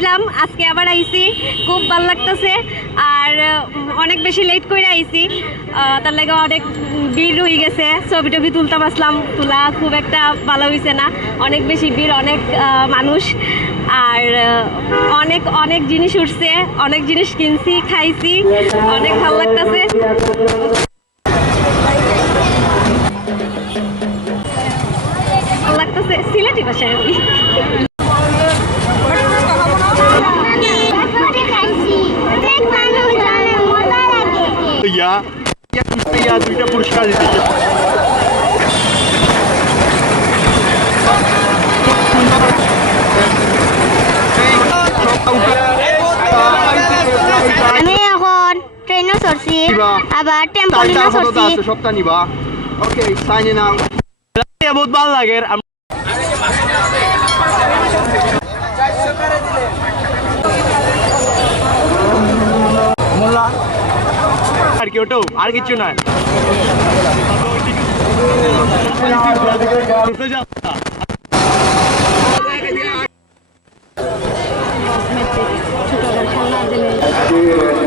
আসছিলাম, আজকে আবার আইছি, খুব ভালো লাগতেছে। আর অনেক বেশি লেট করে আইছি, তার লাগে অনেক ভিড় হয়ে গেছে। ছবি টবি তুলতাম আসলাম, তোলা খুব একটা ভালো হয়েছে না, অনেক বেশি ভিড়, অনেক মানুষ। আর অনেক অনেক জিনিস উঠছে, অনেক জিনিস কিনছি, খাইছি, অনেক ভালো লাগতেছে। ভালো লাগতেছে, সিলেটি ভাষায় আর কি। দুইটা পুরস্কার দিতেছে। আমি এখন ট্রেনও চড়ছি, আবার টেম্পোলিনও চড়ছি। সপ্তাহ নিবা। ওকে, সাইন আউট। বহুত ভালো লাগে। আর কি ওটাও আর কিছু নয়। ছোট